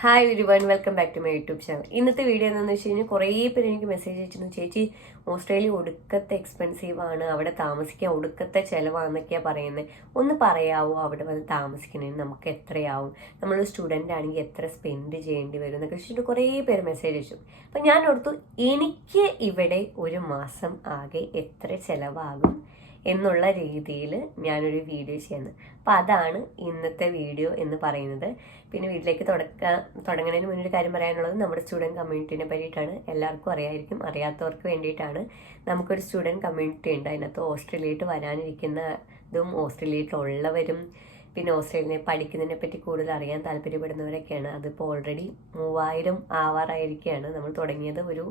Hi everyone, welcome back to my YouTube channel. ഇന്നത്തെ video എന്താണെന്ന് വെച്ച് കഴിഞ്ഞാൽ കുറേ പേര് എനിക്ക് മെസ്സേജ് അയച്ചിരുന്നു, ചേച്ചി ഓസ്ട്രേലിയ ഒടുക്കത്തെ എക്സ്പെൻസീവ് ആണ്, അവിടെ താമസിക്കാൻ ഒടുക്കത്തെ ചിലവാണെന്നൊക്കെയാണ് പറയുന്നത്. ഒന്ന് പറയാവോ അവിടെ വന്ന് താമസിക്കുന്നതിന് നമുക്ക് എത്രയാവും, നമ്മളൊരു സ്റ്റുഡൻ്റ് ആണെങ്കിൽ എത്ര സ്പെൻഡ് ചെയ്യേണ്ടി വരും എന്നൊക്കെ വെച്ചിട്ട് കുറേ പേര് മെസ്സേജ് അയച്ചു. അപ്പം ഞാൻ ഓർത്തു എനിക്ക് ഇവിടെ ഒരു മാസം ആകെ എത്ര ചിലവാകും എന്നുള്ള രീതിയിൽ ഞാനൊരു വീഡിയോ ചെയ്യുന്നത്. അപ്പം അതാണ് ഇന്നത്തെ വീഡിയോ എന്ന് പറയുന്നത്. പിന്നെ വീട്ടിലേക്ക് തുടങ്ങുന്നതിന് മുന്നൊരു കാര്യം പറയാനുള്ളത്, നമ്മുടെ സ്റ്റുഡൻറ് കമ്മ്യൂണിറ്റിനെ പറ്റിയിട്ടാണ്. എല്ലാവർക്കും അറിയായിരിക്കും, അറിയാത്തവർക്ക് വേണ്ടിയിട്ടാണ്. നമുക്കൊരു സ്റ്റുഡൻറ് കമ്മ്യൂണിറ്റി ഉണ്ട്. അതിനകത്ത് ഓസ്ട്രേലിയയിട്ട് വരാനിരിക്കുന്നതും ഓസ്ട്രേലിയയിലുള്ളവരും പിന്നെ ഓസ്ട്രേലിയനെ പഠിക്കുന്നതിനെ പറ്റി കൂടുതൽ അറിയാൻ താല്പര്യപ്പെടുന്നവരൊക്കെയാണ്. അതിപ്പോൾ ഓൾറെഡി 3000 ആവാറായിരിക്കുകയാണ്. നമ്മൾ തുടങ്ങിയത് ഒരു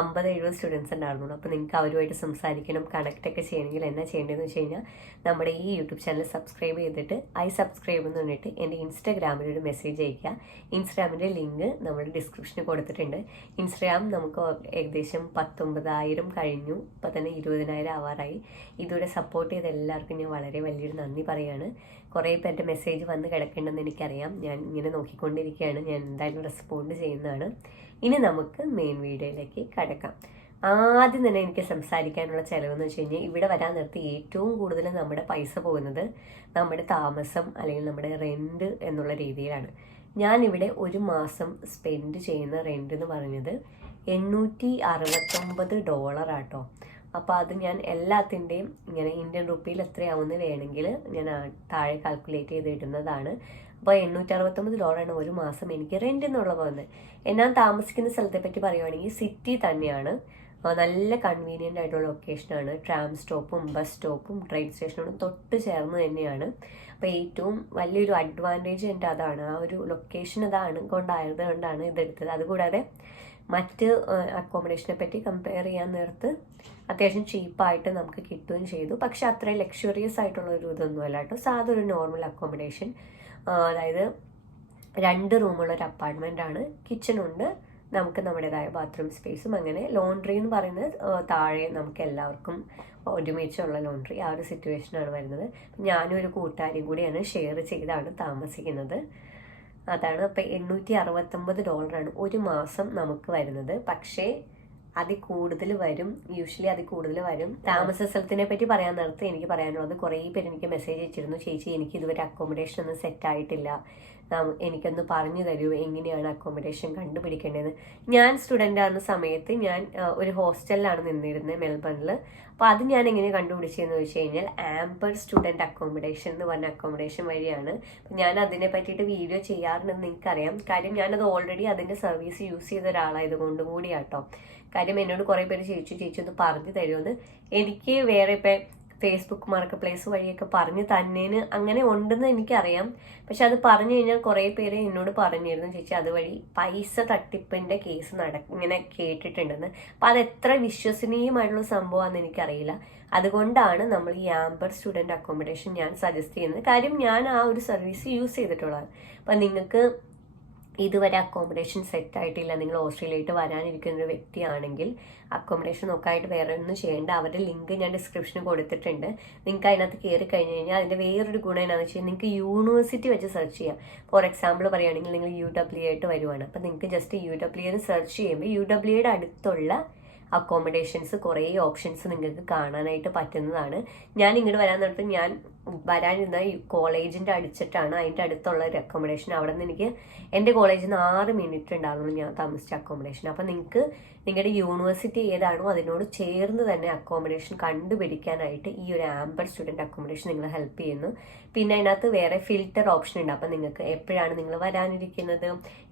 50-70 സ്റ്റുഡൻസ് ഉണ്ടായിരുന്നുള്ളൂ. അപ്പോൾ നിങ്ങൾക്ക് അവരുമായിട്ട് സംസാരിക്കണം, കണക്റ്റൊക്കെ ചെയ്യണമെങ്കിൽ എന്നാ ചെയ്യേണ്ടതെന്ന് വെച്ച് കഴിഞ്ഞാൽ നമ്മുടെ ഈ യൂട്യൂബ് ചാനൽ സബ്സ്ക്രൈബ് ചെയ്തിട്ട് സബ്സ്ക്രൈബ് എന്ന് പറഞ്ഞിട്ട് എൻ്റെ ഇൻസ്റ്റാഗ്രാമിൽ ഒരു മെസ്സേജ് അയയ്ക്കുക. ഇൻസ്റ്റാഗ്രാമിൻ്റെ ലിങ്ക് നമ്മൾ ഡിസ്ക്രിപ്ഷനിൽ കൊടുത്തിട്ടുണ്ട്. ഇൻസ്റ്റാഗ്രാം നമുക്ക് ഏകദേശം 19,000 കഴിഞ്ഞു, ഇപ്പോൾ തന്നെ 20,000 ആവാറായി. ഇതുവരെ സപ്പോർട്ട് ചെയ്ത എല്ലാവർക്കും ഞാൻ വളരെ വലിയൊരു നന്ദി പറയുകയാണ്. കുറേ പേരുടെ മെസ്സേജ് വന്ന് കിടക്കേണ്ടെന്ന് എനിക്കറിയാം. ഞാൻ ഇങ്ങനെ നോക്കിക്കൊണ്ടിരിക്കുകയാണ്, ഞാൻ എന്തായാലും റെസ്പോണ്ട് ചെയ്യുന്നതാണ്. ഇനി നമുക്ക് മെയിൻ വീഡിയോയിലേക്ക് കിടക്കാം. ആദ്യം തന്നെ എനിക്ക് സംസാരിക്കാനുള്ള ചിലവെന്ന് വെച്ച് കഴിഞ്ഞാൽ, ഇവിടെ വരാൻ നിർത്തി ഏറ്റവും കൂടുതൽ നമ്മുടെ പൈസ പോകുന്നത് നമ്മുടെ താമസം അല്ലെങ്കിൽ നമ്മുടെ റെൻറ്റ് എന്നുള്ള രീതിയിലാണ്. ഞാനിവിടെ ഒരു മാസം സ്പെൻഡ് ചെയ്യുന്ന റെൻറ്റ് എന്ന് പറഞ്ഞത് $869 ആട്ടോ. അപ്പോൾ അത് ഞാൻ എല്ലാത്തിൻ്റെയും ഇങ്ങനെ ഇന്ത്യൻ റുപ്പിയിൽ എത്രയാവുമെന്ന് വേണമെങ്കിൽ ഞാൻ താഴെ കാൽക്കുലേറ്റ് ചെയ്തിടുന്നതാണ്. അപ്പോൾ $869 ഒരു മാസം എനിക്ക് റെൻ്റ് എന്നുള്ള പോകുന്നത്. ഞാൻ താമസിക്കുന്ന സ്ഥലത്തെ പറ്റി പറയുവാണെങ്കിൽ സിറ്റി തന്നെയാണ്, നല്ല കൺവീനിയൻ്റ് ആയിട്ടുള്ള ലൊക്കേഷനാണ്. ട്രാം സ്റ്റോപ്പും ബസ് സ്റ്റോപ്പും ട്രെയിൻ സ്റ്റേഷനോടും തൊട്ട് ചേർന്ന് തന്നെയാണ്. അപ്പോൾ ഏറ്റവും വലിയൊരു അഡ്വാൻറ്റേജ് എൻ്റെ അതാണ്, ആ ഒരു ലൊക്കേഷൻ കൊണ്ടായത് കൊണ്ടാണ് ഇതെടുത്തത്. അതുകൂടാതെ മറ്റ് അക്കോമഡേഷനെ പറ്റി കമ്പയർ ചെയ്യാൻ നേരത്ത് അത്യാവശ്യം ചീപ്പായിട്ട് നമുക്ക് കിട്ടുകയും ചെയ്തു. പക്ഷെ അത്രയും ലക്ഷറിയസ് ആയിട്ടുള്ള ഒരു ഇതൊന്നുമല്ല കേട്ടോ, സാധാ ഒരു നോർമൽ അക്കോമഡേഷൻ. അതായത് 2 റൂമുള്ള ഒരു അപ്പാർട്ട്മെൻ്റ് ആണ്, കിച്ചണുണ്ട്, നമുക്ക് നമ്മുടേതായ ബാത്റൂം സ്പേസും, അങ്ങനെ ലോണ്ട്രി എന്ന് പറയുന്നത് താഴെ നമുക്ക് എല്ലാവർക്കും ഒരുമിച്ചുള്ള ലോണ്ട്രി, ആ ഒരു സിറ്റുവേഷനാണ് വരുന്നത്. ഞാനും ഒരു കൂട്ടുകാരിയും കൂടിയാണ് ഷെയർ ചെയ്താണ് താമസിക്കുന്നത്. അതാണ്. അപ്പം $869 ഒരു മാസം നമുക്ക് വരുന്നത്. പക്ഷേ അതിൽ കൂടുതൽ വരും, യൂഷ്വലി അതിൽ കൂടുതൽ വരും. താമസ സ്ഥലത്തിനെ പറ്റി പറയാൻ നേരത്ത് എനിക്ക് പറയാനുള്ളത്, കുറേ പേര് എനിക്ക് മെസ്സേജ് അയച്ചിരുന്നു, ചേച്ചി എനിക്ക് ഇതുവരെ അക്കോമഡേഷൻ ഒന്നും സെറ്റ് ആയിട്ടില്ല, എനിക്കൊന്ന് പറഞ്ഞു തരൂ എങ്ങനെയാണ് അക്കോമഡേഷൻ കണ്ടുപിടിക്കേണ്ടതെന്ന്. ഞാൻ സ്റ്റുഡൻ്റ് ആകുന്ന സമയത്ത് ഞാൻ ഒരു ഹോസ്റ്റലിലാണ് നിന്നിരുന്നത് മെൽബണിൽ. അപ്പോൾ അത് ഞാൻ എങ്ങനെ കണ്ടുപിടിച്ചതെന്ന് വെച്ച് കഴിഞ്ഞാൽ ആംബർ സ്റ്റുഡൻറ്റ് അക്കോമഡേഷൻ എന്ന് പറഞ്ഞ അക്കോമഡേഷൻ വഴിയാണ്. ഞാൻ അതിനെ പറ്റിയിട്ട് വീഡിയോ ചെയ്യാറുണ്ടെന്ന് എനിക്കറിയാം. കാര്യം ഞാനത് ഓൾറെഡി അതിൻ്റെ സർവീസ് യൂസ് ചെയ്ത ഒരാളായതുകൊണ്ട് കൂടിയാട്ടോ. കാര്യം എന്നോട് കുറേ പേര് ചേച്ചി ഒന്ന് പറഞ്ഞു തരുമെന്ന്. എനിക്ക് വേറെ ഇപ്പം ഫേസ്ബുക്ക് മാർക്കറ്റ് പ്ലേസ് വഴിയൊക്കെ പറഞ്ഞ് തന്നേന് അങ്ങനെ ഉണ്ടെന്ന് എനിക്കറിയാം. പക്ഷെ അത് പറഞ്ഞു കഴിഞ്ഞാൽ കുറേ പേര് എന്നോട് പറഞ്ഞിരുന്നു, ചേച്ചി അതുവഴി പൈസ തട്ടിപ്പിൻ്റെ കേസ് ഇങ്ങനെ കേട്ടിട്ടുണ്ടെന്ന്. അപ്പം അത് എത്ര വിശ്വസനീയമായിട്ടുള്ള സംഭവമാണെന്ന് എനിക്കറിയില്ല. അതുകൊണ്ടാണ് നമ്മൾ ഈ ആംബർ സ്റ്റുഡൻറ്റ് അക്കോമഡേഷൻ ഞാൻ സജസ്റ്റ് ചെയ്യുന്നത്. കാര്യം ഞാൻ ആ ഒരു സർവീസ് യൂസ് ചെയ്തിട്ടുള്ളതാണ്. അപ്പം നിങ്ങൾക്ക് ഇതുവരെ അക്കോമഡേഷൻ സെറ്റ് ആയിട്ടില്ല, നിങ്ങൾ ഓസ്ട്രേലിയയിട്ട് വരാനിരിക്കുന്ന ഒരു വ്യക്തിയാണെങ്കിൽ അക്കോമഡേഷൻ നോക്കായിട്ട് വേറെ ഒന്നും ചെയ്യേണ്ട. അവരുടെ ലിങ്ക് ഞാൻ ഡിസ്ക്രിപ്ഷനിൽ കൊടുത്തിട്ടുണ്ട്. നിങ്ങൾക്ക് അതിനകത്ത് കയറി കഴിഞ്ഞ് കഴിഞ്ഞാൽ അതിൻ്റെ വേറൊരു ഗുണം എന്താണെന്ന് വെച്ചാൽ നിങ്ങൾക്ക് യൂണിവേഴ്സിറ്റി വെച്ച് സെർച്ച് ചെയ്യാം. ഫോർ എക്സാമ്പിൾ പറയുകയാണെങ്കിൽ നിങ്ങൾ UW ആയിട്ട് വരുവാണ്, അപ്പം നിങ്ങൾക്ക് ജസ്റ്റ് UW എന്ന് സെർച്ച് ചെയ്യുമ്പോൾ UWയുടെ അടുത്തുള്ള അക്കോമഡേഷൻസ് കുറേ ഓപ്ഷൻസ് നിങ്ങൾക്ക് കാണാനായിട്ട് പറ്റുന്നതാണ്. ഞാൻ ഇങ്ങോട്ട് വരാൻ നേരത്ത് ഞാൻ വരാനിരുന്ന കോളേജിൻ്റെ അടിച്ചിട്ടാണ് അതിൻ്റെ അടുത്തുള്ള ഒരു അക്കോമഡേഷൻ. അവിടെ നിന്ന് എനിക്ക് എൻ്റെ കോളേജിൽ നിന്ന് 6 മിനിറ്റ് ഉണ്ടായിരുന്നു ഞാൻ താമസിച്ച അക്കോമഡേഷൻ. അപ്പം നിങ്ങൾക്ക് നിങ്ങളുടെ യൂണിവേഴ്സിറ്റി ഏതാണോ അതിനോട് ചേർന്ന് തന്നെ അക്കോമഡേഷൻ കണ്ടുപിടിക്കാനായിട്ട് ഈ ഒരു ആംബർ സ്റ്റുഡൻറ്റ് അക്കോമഡേഷൻ നിങ്ങളെ ഹെൽപ്പ് ചെയ്യുന്നു. പിന്നെ അതിനകത്ത് വേറെ ഫിൽറ്റർ ഓപ്ഷൻ ഉണ്ട്. അപ്പം നിങ്ങൾക്ക് എപ്പോഴാണ് നിങ്ങൾ വരാനിരിക്കുന്നത്,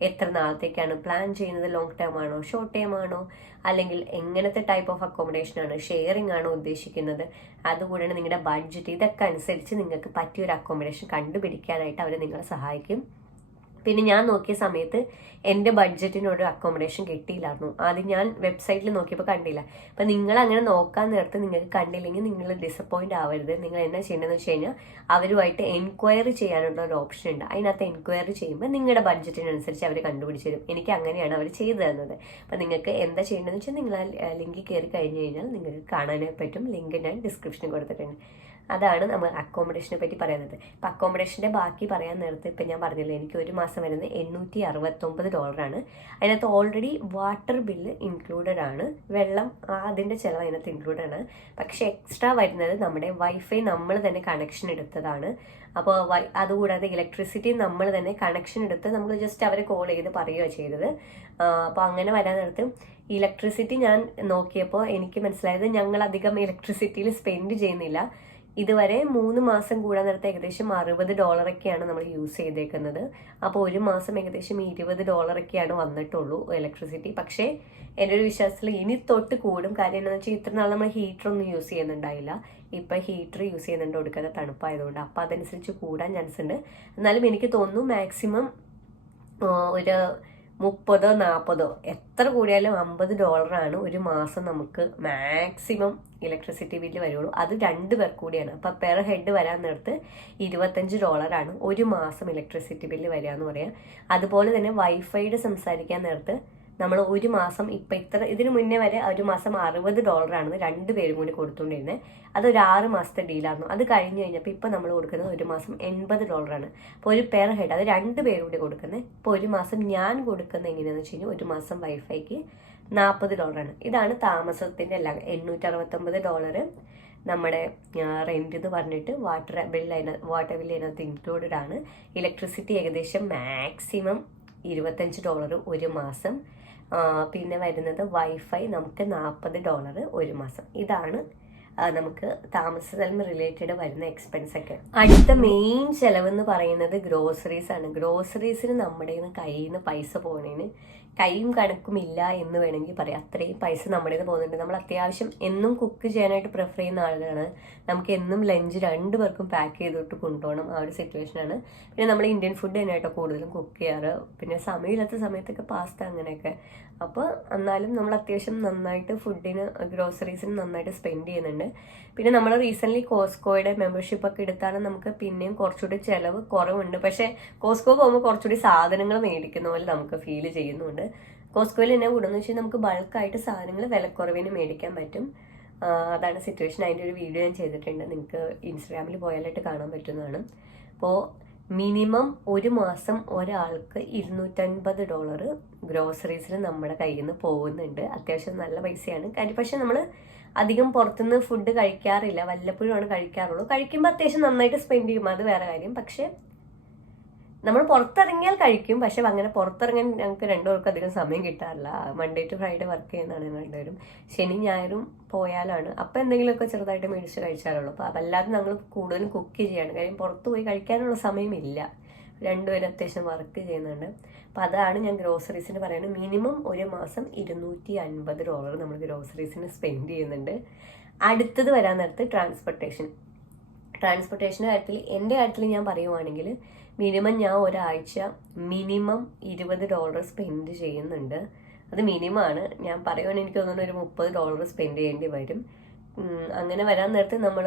എത്ര നാളത്തേക്കാണ് പ്ലാൻ ചെയ്യുന്നത്, ലോങ് ടേം ആണോ ഷോർട്ട് ടേം ആണോ, അല്ലെങ്കിൽ എങ്ങനത്തെ ടൈപ്പ് ഓഫ് അക്കോമഡേഷൻ ആണ്, ഷെയറിംഗ് ആണോ ഉദ്ദേശിക്കുന്നത്, അതുകൂടാണ് നിങ്ങളുടെ ബഡ്ജറ്റ്, ഇതൊക്കെ അനുസരിച്ച് നിങ്ങൾക്ക് പറ്റിയൊരു അക്കോമഡേഷൻ കണ്ടുപിടിക്കാനായിട്ട് അവർ നിങ്ങളെ സഹായിക്കും. പിന്നെ ഞാൻ നോക്കിയ സമയത്ത് എൻ്റെ ബഡ്ജറ്റിനൊരു അക്കോമഡേഷൻ കിട്ടിയില്ലായിരുന്നു. ആദ്യം ഞാൻ വെബ്സൈറ്റിൽ നോക്കിയപ്പോൾ കണ്ടില്ല. അപ്പം നിങ്ങൾ അങ്ങനെ നോക്കാൻ നേരത്ത് നിങ്ങൾക്ക് കണ്ടില്ലെങ്കിൽ നിങ്ങൾ ഡിസപ്പോയിൻ്റ് ആവരുത്. നിങ്ങൾ എന്നാ ചെയ്യേണ്ടതെന്ന് വെച്ച് കഴിഞ്ഞാൽ അവരുമായിട്ട് എൻക്വയറി ചെയ്യാനുള്ള ഒരു ഓപ്ഷൻ ഉണ്ട്. അതിനകത്ത് എൻക്വയറി ചെയ്യുമ്പോൾ നിങ്ങളുടെ ബഡ്ജറ്റിനനുസരിച്ച് അവർ കണ്ടുപിടിച്ച് തരും. എനിക്ക് അങ്ങനെയാണ് അവർ ചെയ്തു തന്നത്. അപ്പം നിങ്ങൾക്ക് എന്താ ചെയ്യേണ്ടതെന്ന് വെച്ചാൽ നിങ്ങൾ ആ ലിങ്കിൽ കയറി കഴിഞ്ഞ് കഴിഞ്ഞാൽ നിങ്ങൾക്ക് കാണാനായി പറ്റും. ലിങ്ക് ഞാൻ ഡിസ്ക്രിപ്ഷനിൽ കൊടുത്തിട്ടുണ്ട്. അതാണ് നമ്മൾ അക്കോമഡേഷനെ പറ്റി പറയുന്നത്. ഇപ്പം അക്കോമഡേഷൻ്റെ ബാക്കി പറയാൻ നേരത്ത് ഇപ്പം ഞാൻ പറഞ്ഞില്ലേ, എനിക്ക് ഒരു മാസം വരുന്നത് $869. അതിനകത്ത് ഓൾറെഡി വാട്ടർ ബില്ല് ഇൻക്ലൂഡഡ് ആണ്, വെള്ളം അതിൻ്റെ ചിലവ് അതിനകത്ത് ഇൻക്ലൂഡഡ് ആണ്. പക്ഷെ എക്സ്ട്രാ വരുന്നത് നമ്മുടെ വൈഫൈ നമ്മൾ തന്നെ കണക്ഷൻ എടുത്തതാണ്. അപ്പോൾ അതുകൂടാതെ ഇലക്ട്രിസിറ്റി നമ്മൾ തന്നെ കണക്ഷൻ എടുത്ത് നമ്മൾ ജസ്റ്റ് അവരെ കോൾ ചെയ്ത് പറയുകയാണ് ചെയ്തത്. അപ്പോൾ അങ്ങനെ വരാൻ നേരത്ത് ഇലക്ട്രിസിറ്റി ഞാൻ നോക്കിയപ്പോൾ എനിക്ക് മനസ്സിലായത് ഞങ്ങൾ അധികം ഇലക്ട്രിസിറ്റിയിൽ സ്പെൻഡ് ചെയ്യുന്നില്ല. ഇതുവരെ 3 മാസം കൂടാൻ നേരത്തെ ഏകദേശം $60 നമ്മൾ യൂസ് ചെയ്തേക്കുന്നത്. അപ്പോൾ ഒരു മാസം ഏകദേശം $20 വന്നിട്ടുള്ളൂ ഇലക്ട്രിസിറ്റി. പക്ഷേ എൻ്റെ ഒരു വിശ്വാസത്തിൽ ഇനി തൊട്ട് കൂടും. കാര്യം എന്താണെന്ന് വെച്ചാൽ ഇത്ര നാൾ നമ്മൾ ഹീറ്ററൊന്നും യൂസ് ചെയ്യുന്നുണ്ടായില്ല. ഇപ്പം ഹീറ്റർ യൂസ് ചെയ്യുന്നുണ്ട്, കൊടുക്കാതെ തണുപ്പായതുകൊണ്ട്. അപ്പോൾ അതനുസരിച്ച് കൂടാൻ ചാൻസ് ഉണ്ട്. എന്നാലും എനിക്ക് തോന്നുന്നു മാക്സിമം ഒരു 30-40 എത്ര കൂടിയാലും $50 ഒരു മാസം നമുക്ക് മാക്സിമം ഇലക്ട്രിസിറ്റി ബില്ല് വരുള്ളൂ. അത് 2 പേർ കൂടിയാണ്. അപ്പം പെർ ഹെഡ് വരാൻ നേരത്ത് $25 ഒരു മാസം ഇലക്ട്രിസിറ്റി ബില്ല് വരിക എന്ന് പറയാം. അതുപോലെ തന്നെ വൈഫൈയുടെ സംസാരിക്കാൻ നേരത്ത് നമ്മൾ ഒരു മാസം ഇപ്പം ഇതിന് മുന്നേ വരെ ഒരു മാസം $60 2 പേരും കൂടി കൊടുത്തുകൊണ്ടിരുന്നത്. അതൊരു 6 മാസത്തെ ഡീലായിരുന്നു. അത് കഴിഞ്ഞ് കഴിഞ്ഞപ്പോൾ ഇപ്പം നമ്മൾ കൊടുക്കുന്നത് ഒരു മാസം $80. അപ്പോൾ ഒരു പെർ ഹെഡ് അത് 2 പേരും കൂടി കൊടുക്കുന്നത്. ഇപ്പോൾ ഒരു മാസം ഞാൻ കൊടുക്കുന്നത് എങ്ങനെയാണെന്ന് വെച്ച് കഴിഞ്ഞാൽ ഒരു മാസം വൈഫൈക്ക് $40. ഇതാണ് താമസത്തിൻ്റെ എല്ലാം. $869 നമ്മുടെ റെൻറ്റ് എന്ന് പറഞ്ഞിട്ട് വാട്ടർ ബില്ല് അതിനകത്ത് ഇൻക്ലൂഡഡ് ആണ്. ഇലക്ട്രിസിറ്റി ഏകദേശം മാക്സിമം $25 ഒരു മാസം. പിന്നെ വരുന്നത് വൈഫൈ നമുക്ക് $40 ഒരു മാസം. ഇതാണ് നമുക്ക് താമസസ്ഥലം റിലേറ്റഡ് വരുന്ന എക്സ്പെൻസ് ഒക്കെ. അടുത്ത മെയിൻ ചെലവെന്ന് പറയുന്നത് ഗ്രോസറീസ് ആണ്. ഗ്രോസറീസിന് നമ്മുടെ കയ്യിൽ നിന്ന് പൈസ പോകുന്നതിന് കൈയും കണക്കുമില്ല എന്ന് വേണമെങ്കിൽ പറയാം. അത്രയും പൈസ നമ്മുടെ പോകുന്നുണ്ട്. നമ്മൾ അത്യാവശ്യം എന്നും കുക്ക് ചെയ്യാനായിട്ട് പ്രിഫർ ചെയ്യുന്ന ആളുകളാണ്. നമുക്ക് എന്നും ലഞ്ച് 2 പേർക്കും പാക്ക് ചെയ്തിട്ട് കൊണ്ടുപോകണം, ആ ഒരു സിറ്റുവേഷനാണ്. പിന്നെ നമ്മൾ ഇന്ത്യൻ ഫുഡ് തന്നെയായിട്ടോ കൂടുതലും കുക്ക് ചെയ്യാറ്. പിന്നെ സമയമില്ലാത്ത സമയത്തൊക്കെ പാസ്ത അങ്ങനെയൊക്കെ. അപ്പോൾ എന്നാലും നമ്മൾ അത്യാവശ്യം നന്നായിട്ട് ഫുഡിന് ഗ്രോസറീസിന് നന്നായിട്ട് സ്പെൻഡ് ചെയ്യുന്നുണ്ട്. പിന്നെ നമ്മൾ റീസെൻ്റ്ലി കോസ്കോയുടെ മെമ്പർഷിപ്പ് ഒക്കെ എടുത്താണ് നമുക്ക് പിന്നെയും കുറച്ചുകൂടി ചിലവ് കുറവുണ്ട്. പക്ഷേ കോസ്കോ പോകുമ്പോൾ കുറച്ചുകൂടി സാധനങ്ങൾ മേടിക്കുന്ന പോലെ നമുക്ക് ഫീൽ ചെയ്യുന്നുണ്ട്. കോസ്കോയിൽ എന്നെ കൂടുന്നു വെച്ചാൽ നമുക്ക് ബൾക്കായിട്ട് സാധനങ്ങൾ വിലക്കുറവിന് മേടിക്കാൻ പറ്റും. അതാണ് സിറ്റുവേഷൻ. അതിൻ്റെ ഒരു വീഡിയോ ഞാൻ ചെയ്തിട്ടുണ്ട്, നിങ്ങൾക്ക് ഇൻസ്റ്റാഗ്രാമിൽ പോയാലായിട്ട് കാണാൻ പറ്റുന്നതാണ്. അപ്പോൾ മിനിമം ഒരു മാസം ഒരാൾക്ക് $250 ഗ്രോസറീസിന് നമ്മുടെ കയ്യിൽ നിന്ന് പോകുന്നുണ്ട്. അത്യാവശ്യം നല്ല പൈസയാണ് കാര്യം. പക്ഷെ നമ്മൾ അധികം പുറത്തുനിന്ന് ഫുഡ് കഴിക്കാറില്ല, വല്ലപ്പോഴുമാണ് കഴിക്കാറുള്ളൂ. കഴിക്കുമ്പോൾ അത്യാവശ്യം നന്നായിട്ട് സ്പെൻഡ് ചെയ്യും, അത് വേറെ കാര്യം. പക്ഷെ നമ്മൾ പുറത്തിറങ്ങിയാൽ കഴിക്കും. പക്ഷെ അങ്ങനെ പുറത്തിറങ്ങാൻ ഞങ്ങൾക്ക് 2 പേർക്കും അധികം സമയം കിട്ടാറില്ല. മൺഡേ ടു ഫ്രൈഡേ വർക്ക് ചെയ്യുന്നതാണ് 2 പേരും. ശനി ഞായറും പോയാലാണ് അപ്പം എന്തെങ്കിലുമൊക്കെ ചെറുതായിട്ട് മേടിച്ച് കഴിച്ചാലുള്ളൂ. അപ്പോൾ അതല്ലാതെ ഞങ്ങൾ കൂടുതലും കുക്ക് ചെയ്യാണ്. കാര്യം പുറത്ത് പോയി കഴിക്കാനുള്ള സമയമില്ല. 2 പേരും അത്യാവശ്യം വർക്ക് ചെയ്യുന്നുണ്ട്. അപ്പോൾ അതാണ് ഞാൻ ഗ്രോസറീസിന് പറയുന്നത്. മിനിമം ഒരു മാസം $250 നമ്മൾ ഗ്രോസറീസിന് സ്പെൻഡ് ചെയ്യുന്നുണ്ട്. അടുത്തത് വരാൻ നേരത്ത് ട്രാൻസ്പോർട്ടേഷൻ്റെ കാര്യത്തിൽ എൻ്റെ കാര്യത്തിൽ ഞാൻ പറയുവാണെങ്കിൽ മിനിമം ഞാൻ ഒരാഴ്ച മിനിമം $20 സ്പെൻഡ് ചെയ്യുന്നുണ്ട്. അത് മിനിമമാണ്. ഞാൻ പറയുവാണെങ്കിൽ എനിക്ക് തോന്നുന്നു ഒരു $30 സ്പെൻഡ് ചെയ്യേണ്ടി വരും. അങ്ങനെ വരാൻ നേരത്ത് നമ്മൾ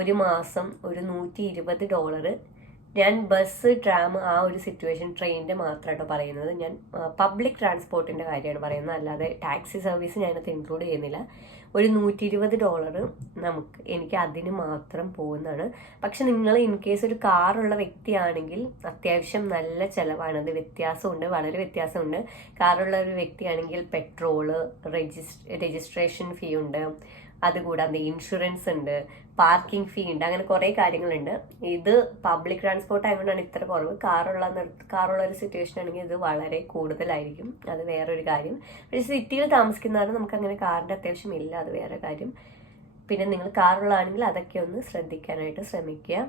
ഒരു മാസം ഒരു $120. ഞാൻ ബസ് ട്രാം ആ ഒരു സിറ്റുവേഷൻ ട്രെയിനിൻ്റെ മാത്രമായിട്ടോ പറയുന്നത്. ഞാൻ പബ്ലിക് ട്രാൻസ്പോർട്ടിൻ്റെ കാര്യമാണ് പറയുന്നത്, അല്ലാതെ ടാക്സി സർവീസ് ഞാനത് ഇൻക്ലൂഡ് ചെയ്യുന്നില്ല. ഒരു $120 എനിക്ക് അതിന് മാത്രം പോകുന്നതാണ്. പക്ഷെ നിങ്ങൾ ഇൻ കേസ് ഒരു കാറുള്ള വ്യക്തിയാണെങ്കിൽ അത്യാവശ്യം നല്ല ചിലവാണ്. അത് വ്യത്യാസമുണ്ട്, വളരെ വ്യത്യാസമുണ്ട്. കാറുള്ള ഒരു വ്യക്തിയാണെങ്കിൽ പെട്രോള്, രജിസ്ട്രേഷൻ ഫീ ഉണ്ട്, അതുകൂടാതെ ഇൻഷുറൻസ് ഉണ്ട്, പാർക്കിംഗ് ഫീ ഉണ്ട്, അങ്ങനെ കുറേ കാര്യങ്ങളുണ്ട്. ഇത് പബ്ലിക് ട്രാൻസ്പോർട്ട് ആയതുകൊണ്ടാണ് ഇത്ര കുറവ്. കാറുള്ള ഒരു സിറ്റുവേഷൻ ആണെങ്കിൽ ഇത് വളരെ കൂടുതലായിരിക്കും, അത് വേറൊരു കാര്യം. പക്ഷേ സിറ്റിയിൽ താമസിക്കുന്നതാണ് നമുക്ക് അങ്ങനെ കാറിൻ്റെ അത്യാവശ്യം ഇല്ല, അത് വേറെ കാര്യം. പിന്നെ നിങ്ങൾ കാറുള്ളതാണെങ്കിൽ അതൊക്കെ ഒന്ന് ശ്രദ്ധിക്കാനായിട്ട് ശ്രമിക്കുക.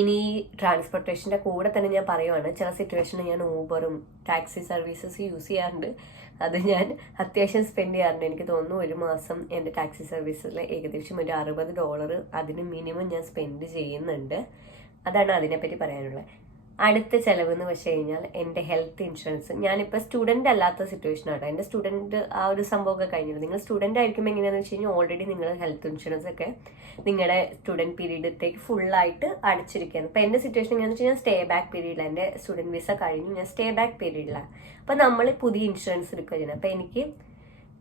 ഇനി ട്രാൻസ്പോർട്ടേഷൻ്റെ കൂടെ തന്നെ ഞാൻ പറയുവാണ്, ചില സിറ്റുവേഷനിൽ ഞാൻ ഊബറും ടാക്സി സർവീസസ് യൂസ് ചെയ്യാറുണ്ട്. അത് ഞാൻ അത്യാവശ്യം സ്പെൻഡ് ചെയ്യാറുണ്ട്. എനിക്ക് തോന്നുന്നു ഒരു മാസം എൻ്റെ ടാക്സി സർവീസിൽ ഏകദേശം ഒരു $60 അതിന് മിനിമം ഞാൻ സ്പെൻഡ് ചെയ്യുന്നുണ്ട്. അതാണ് അതിനെപ്പറ്റി പറയാനുള്ളത്. അടുത്ത ചിലവ് എന്ന് വെച്ച് കഴിഞ്ഞാൽ എൻ്റെ ഹെൽത്ത് ഇൻഷുറൻസ്. ഞാനിപ്പോൾ സ്റ്റുഡൻ്റ് അല്ലാത്ത സിറ്റുവേഷനാണ്. എൻ്റെ സ്റ്റുഡൻറ്റ് ആ ഒരു സംഭവമൊക്കെ കഴിഞ്ഞില്ല. നിങ്ങൾ സ്റ്റുഡൻ്റ് ആയിരിക്കുമ്പോൾ എങ്ങനെയാണെന്ന് വെച്ച് കഴിഞ്ഞാൽ ഓൾറെഡി നിങ്ങൾ ഹെൽത്ത് ഇൻഷുറൻസ് ഒക്കെ നിങ്ങളുടെ സ്റ്റുഡൻറ്റ് പീരീഡത്തേക്ക് ഫുള്ളായിട്ട് അടച്ചിരിക്കുകയാണ്. ഇപ്പോൾ എൻ്റെ സിറ്റുവേഷൻ എങ്ങനെയാണെന്ന് വെച്ച് കഴിഞ്ഞാൽ സ്റ്റേ ബാക്ക് പീരീഡിലാണ്. എൻ്റെ സ്റ്റുഡൻറ്റ് വിസ കഴിഞ്ഞ് ഞാൻ സ്റ്റേ ബാക്ക് പീരീഡിലാണ്. അപ്പോൾ നമ്മൾ പുതിയ ഇൻഷുറൻസ് എടുക്കുക ചെയ്യുന്നത്. അപ്പോൾ എനിക്ക്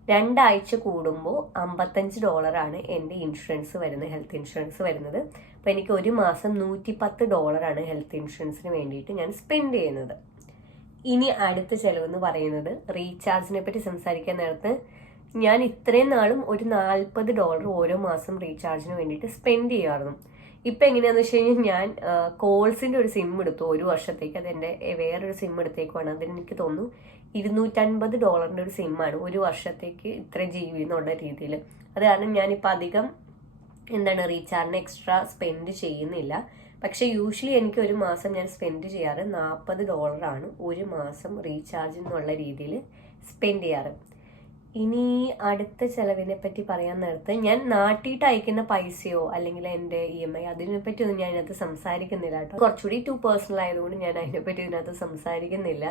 2 ആഴ്ച കൂടുമ്പോൾ $55 എൻ്റെ ഇൻഷുറൻസ് വരുന്നത്, ഹെൽത്ത് ഇൻഷുറൻസ് വരുന്നത്. അപ്പോൾ എനിക്ക് ഒരു മാസം $110 ഹെൽത്ത് ഇൻഷുറൻസിന് വേണ്ടിയിട്ട് ഞാൻ സ്പെൻഡ് ചെയ്യുന്നത്. ഇനി അടുത്ത ചിലവെന്ന് പറയുന്നത് റീചാർജിനെ പറ്റി സംസാരിക്കാൻ നേരത്ത് ഞാൻ ഇത്രയും നാളും ഒരു $40 ഓരോ മാസം റീചാർജിന് വേണ്ടിയിട്ട് സ്പെൻഡ് ചെയ്യാറുണ്ട്. ഇപ്പം എങ്ങനെയാണെന്ന് വെച്ച് കഴിഞ്ഞാൽ ഞാൻ കോൾസിൻ്റെ ഒരു സിം എടുത്തു 1 വർഷത്തേക്ക്. അതെൻ്റെ വേറൊരു സിം എടുത്തേക്കുവാണ്. അതിന് എനിക്ക് തോന്നുന്നു $250 ഒരു സിമ്മാണ് 1 വർഷത്തേക്ക് ഇത്ര GB എന്നുള്ള രീതിയിൽ. അത് കാരണം ഞാനിപ്പോൾ അധികം റീചാർജിന് എക്സ്ട്രാ സ്പെൻഡ് ചെയ്യുന്നില്ല. പക്ഷേ യൂഷ്വലി എനിക്ക് ഒരു മാസം ഞാൻ സ്പെൻഡ് ചെയ്യാറ് $40 ഒരു മാസം റീചാർജ് എന്നുള്ള രീതിയിൽ സ്പെൻഡ് ചെയ്യാറ്. ഇനി അടുത്ത ചിലവിനെ പറ്റി പറയാൻ നേരത്ത് ഞാൻ നാട്ടിയിട്ട് അയക്കുന്ന പൈസയോ അല്ലെങ്കിൽ എൻ്റെ EMI അതിനെപ്പറ്റി ഒന്നും ഞാൻ ഇതിനകത്ത് സംസാരിക്കുന്നില്ല കേട്ടോ. കുറച്ചുകൂടി ടു പേഴ്സണൽ ആയതുകൊണ്ട് ഞാൻ അതിനെപ്പറ്റി ഇതിനകത്ത് സംസാരിക്കുന്നില്ല.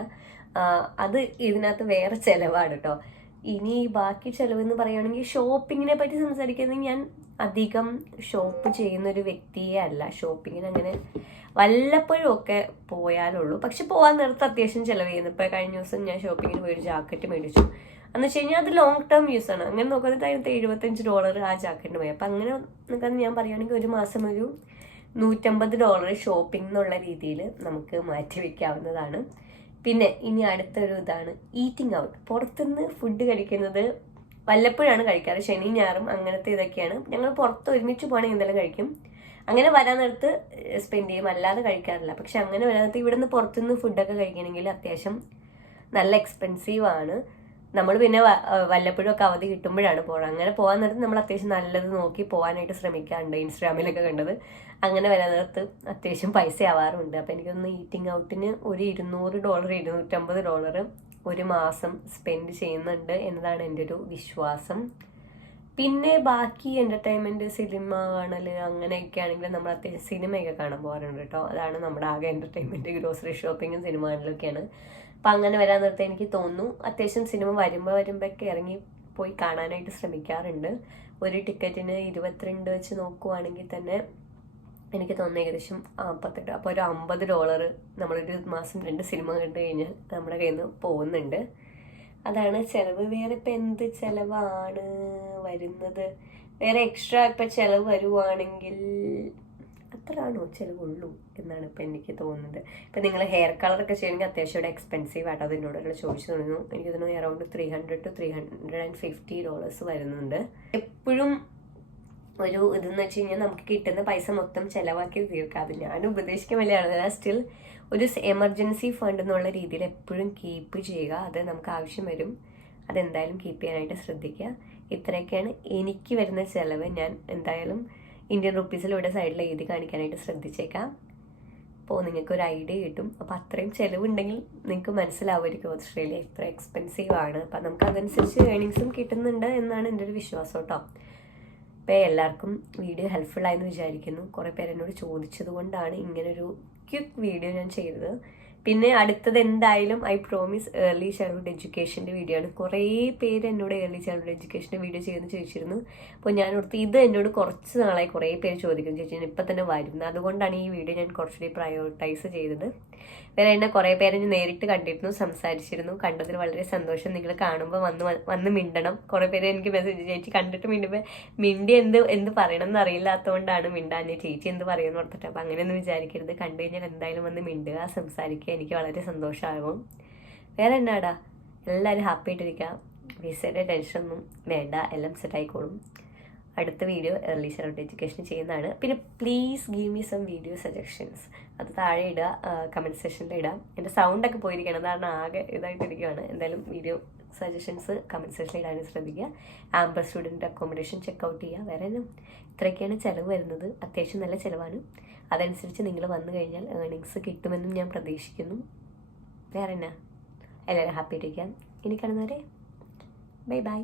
അത് ഇതിനകത്ത് വേറെ ചിലവാണ് കേട്ടോ. ഇനി ബാക്കി ചിലവെന്ന് പറയുകയാണെങ്കിൽ ഷോപ്പിങ്ങിനെ പറ്റി സംസാരിക്കുന്നത് ഞാൻ അധികം ഷോപ്പ് ചെയ്യുന്നൊരു വ്യക്തിയേ അല്ല. ഷോപ്പിങ്ങിന് അങ്ങനെ വല്ലപ്പോഴും ഒക്കെ പോയാലുള്ളൂ. പക്ഷെ പോകാൻ നേരത്ത് അത്യാവശ്യം ചിലവ് ചെയ്യുന്നു. ഇപ്പോൾ കഴിഞ്ഞ ദിവസം ഞാൻ ഷോപ്പിങ്ങിന് പോയി ഒരു ജാക്കറ്റ് മേടിച്ചു. എന്ന് വെച്ച് കഴിഞ്ഞാൽ അത് ലോങ് ടേം യൂസ് ആണ്. അങ്ങനെ നോക്കുന്നത് അതിനകത്ത് $75 ആ ജാക്കറ്റിന് പോയി. അപ്പം അങ്ങനെ നോക്കാന്ന് ഞാൻ പറയുകയാണെങ്കിൽ ഒരു മാസം ഒരു $150 ഷോപ്പിംഗ് എന്നുള്ള രീതിയിൽ നമുക്ക് മാറ്റി വയ്ക്കാവുന്നതാണ്. പിന്നെ ഇനി അടുത്തൊരു ഇതാണ് ഈറ്റിംഗ് ഔട്ട്. പുറത്തുനിന്ന് ഫുഡ് കഴിക്കുന്നത് വല്ലപ്പോഴാണ് കഴിക്കാറ്. ശനി ഞായറും അങ്ങനത്തെ ഇതൊക്കെയാണ്. ഞങ്ങൾ പുറത്ത് ഒരുമിച്ച് പോകണമെങ്കിൽ എന്തെങ്കിലും കഴിക്കും. അങ്ങനെ വരാൻ നേരത്ത് സ്പെൻഡ് ചെയ്യും, അല്ലാതെ കഴിക്കാറില്ല. പക്ഷെ അങ്ങനെ വരാൻ നേരത്ത് ഇവിടുന്ന് പുറത്തുനിന്ന് ഫുഡൊക്കെ കഴിക്കണമെങ്കിൽ അത്യാവശ്യം നല്ല എക്സ്പെൻസീവ് ആണ്. നമ്മൾ പിന്നെ വല്ലപ്പോഴും ഒക്കെ അവധി കിട്ടുമ്പോഴാണ് പോകുന്നത്. അങ്ങനെ പോകാൻ നേരത്ത് നമ്മൾ അത്യാവശ്യം നല്ലത് നോക്കി പോകാനായിട്ട് ശ്രമിക്കാറുണ്ട്. ഇൻസ്റ്റാഗ്രാമിലൊക്കെ കണ്ടത്. അങ്ങനെ വരാൻ നേരത്ത് അത്യാവശ്യം പൈസ ആവാറുണ്ട്. അപ്പം എനിക്കൊന്ന് ഈറ്റിംഗ് ഔട്ടിന് ഒരു $200 $250 ഒരു മാസം സ്പെൻഡ് ചെയ്യുന്നുണ്ട് എന്നതാണ് എൻ്റെ ഒരു വിശ്വാസം. പിന്നെ ബാക്കി എൻ്റർടൈൻമെൻറ്റ്, സിനിമ കാണൽ അങ്ങനെയൊക്കെ ആണെങ്കിൽ നമ്മൾ അത്യാവശ്യം സിനിമയൊക്കെ കാണാൻ പോകാറുണ്ട് കേട്ടോ. അതാണ് നമ്മുടെ ആകെ എൻ്റർടൈൻമെൻറ്റ്. ഗ്രോസറി ഷോപ്പിങ്ങും സിനിമ കാണലൊക്കെയാണ്. അപ്പം അങ്ങനെ വരാൻ നേരത്തെ എനിക്ക് തോന്നുന്നു അത്യാവശ്യം സിനിമ വരുമ്പോഴൊക്കെ ഇറങ്ങി പോയി കാണാനായിട്ട് ശ്രമിക്കാറുണ്ട്. ഒരു ടിക്കറ്റിന് 22 വെച്ച് നോക്കുവാണെങ്കിൽ തന്നെ എനിക്ക് തോന്നുന്നു ഏകദേശം 48. അപ്പോൾ ഒരു $50 നമ്മളൊരു മാസം 2 സിനിമ കണ്ടു കഴിഞ്ഞാൽ നമ്മുടെ കയ്യിൽ നിന്ന് പോകുന്നുണ്ട്. അതാണ് ചിലവ്. വേറെ ഇപ്പം എന്ത് ചിലവാണ് വരുന്നത്? വേറെ എക്സ്ട്രാ ഇപ്പം ചിലവ് വരുവാണെങ്കിൽ അത്രയാണോ ചിലവുള്ളൂ എന്നാണ് ഇപ്പം എനിക്ക് തോന്നുന്നത്. ഇപ്പം നിങ്ങൾ ഹെയർ കളറൊക്കെ ചെയ്യണമെങ്കിൽ അത്യാവശ്യം ഇവിടെ എക്സ്പെൻസീവ് ആയിട്ട് അതിനോടുള്ള ചോദിച്ചു തോന്നുന്നു. എനിക്ക് തോന്നുന്നു അറൗണ്ട് $300 to $350 വരുന്നുണ്ട്. എപ്പോഴും ഒരു ഇതെന്ന് വെച്ച് കഴിഞ്ഞാൽ നമുക്ക് കിട്ടുന്ന പൈസ മൊത്തം ചിലവാക്കി തീർക്കാം. അത് ഞാൻ ഉപദേശിക്കാൻ വലിയ സ്റ്റിൽ ഒരു എമർജൻസി ഫണ്ട് എന്നുള്ള രീതിയിൽ എപ്പോഴും കീപ്പ് ചെയ്യുക. അത് നമുക്ക് ആവശ്യം വരും. അതെന്തായാലും കീപ്പ് ചെയ്യാനായിട്ട് ശ്രദ്ധിക്കുക. ഇത്രയൊക്കെയാണ് എനിക്ക് വരുന്ന ചിലവ്. ഞാൻ എന്തായാലും ഇന്ത്യൻ റുപ്പീസിൽ ഇവിടെ സൈഡിൽ എഴുതി കാണിക്കാനായിട്ട് ശ്രദ്ധിച്ചേക്കാം. അപ്പോൾ നിങ്ങൾക്കൊരു ഐഡിയ കിട്ടും. അപ്പോൾ അത്രയും ചിലവുണ്ടെങ്കിൽ നിങ്ങൾക്ക് മനസ്സിലാവുമായിരിക്കും ഓസ്ട്രേലിയ എത്ര എക്സ്പെൻസീവ് ആണ്. അപ്പം നമുക്ക് അതനുസരിച്ച് ഏണിങ്സും കിട്ടുന്നുണ്ട് എന്നാണ് എൻ്റെ ഒരു വിശ്വാസം കേട്ടോ. അപ്പോൾ എല്ലാവർക്കും വീഡിയോ ഹെൽപ്ഫുൾ ആയെന്ന് വിചാരിക്കുന്നു. കുറേ പേര് എന്നോട് ചോദിച്ചത് കൊണ്ടാണ് ഇങ്ങനൊരു ക്വിക്ക് വീഡിയോ ഞാൻ ചെയ്തത്. പിന്നെ അടുത്തത് എന്തായാലും ഐ പ്രോമിസ് ഏർലി ചൈൽഡ്ഹുഡ് എഡ്യൂക്കേഷൻ്റെ വീഡിയോ ആണ്. കുറേ പേര് എന്നോട് ഏർലി ചൈൽഡ്ഹുഡ് എഡ്യൂക്കേഷൻ്റെ വീഡിയോ ചെയ്യുമെന്ന് ചോദിച്ചിരുന്നു. അപ്പോൾ ഞാൻ ഓർത്ത് ഇത് എന്നോട് കുറച്ച് നാളായി കുറേ പേര് ചോദിക്കുന്നു ചോദിച്ചാൽ ഇപ്പം തന്നെ വരുന്നത്. അതുകൊണ്ടാണ് ഈ വീഡിയോ ഞാൻ കുറച്ചുകൂടി പ്രയോറിറ്റൈസ് ചെയ്തത്. വേറെ എന്നെ കുറേ പേരെ ഞാൻ നേരിട്ട് കണ്ടിരുന്നു, സംസാരിച്ചിരുന്നു. കണ്ടതിൽ വളരെ സന്തോഷം. നിങ്ങൾ കാണുമ്പോൾ വന്ന് മിണ്ടണം. കുറേ പേര് എനിക്ക് മെസ്സേജ് ചേച്ചി കണ്ടിട്ട് മിണ്ടി എന്ത് പറയണം എന്ന് അറിയില്ലാത്തതുകൊണ്ടാണ് മിണ്ടാൻ. ചേച്ചി എന്ത് പറയുമെന്ന് ഓർത്തിട്ട്. അപ്പം അങ്ങനെയൊന്നും വിചാരിക്കരുത്. കണ്ടു കഴിഞ്ഞാൽ എന്തായാലും വന്ന് മിണ്ടുക, സംസാരിക്കുക. എനിക്ക് വളരെ സന്തോഷമാകും. വേറെ എന്നാടാ, എല്ലാവരും ഹാപ്പി ആയിട്ടിരിക്കുക. വിസയുടെ ടെൻഷനൊന്നും വേണ്ട, എല്ലാം സെറ്റായിക്കോളും. അടുത്ത വീഡിയോ ഏർലി ചൈൽഡ്ഹുഡ് എഡ്യൂക്കേഷൻ ചെയ്യുന്നതാണ്. പിന്നെ please give me some video suggestions. അത് താഴെ ഇടുക, കമൻറ്റ് സെക്ഷനിൽ ഇടാം. എൻ്റെ സൗണ്ടൊക്കെ പോയിരിക്കുകയാണ്, അതാണ് ആകെ ഇതായിട്ടിരിക്കുകയാണ്. എന്തായാലും വീഡിയോ സജഷൻസ് കമൻറ്റ് സെക്ഷനിൽ ഇടാനും ശ്രദ്ധിക്കുക. ആംബർ സ്റ്റുഡൻറ്റ് അക്കോമഡേഷൻ ചെക്കൗട്ട് ചെയ്യുക. വേറെ ഇത്രയൊക്കെയാണ് ചിലവ് വരുന്നത്. അത്യാവശ്യം നല്ല ചിലവാണ്. അതനുസരിച്ച് നിങ്ങൾ വന്നു കഴിഞ്ഞാൽ ഏർണിങ്സ് കിട്ടുമെന്നും ഞാൻ പ്രതീക്ഷിക്കുന്നു. വേറെ എല്ലാവരും ഹാപ്പി ആയിട്ടിരിക്കാം. ഇനി കാണുന്നവരെ ബൈ ബൈ.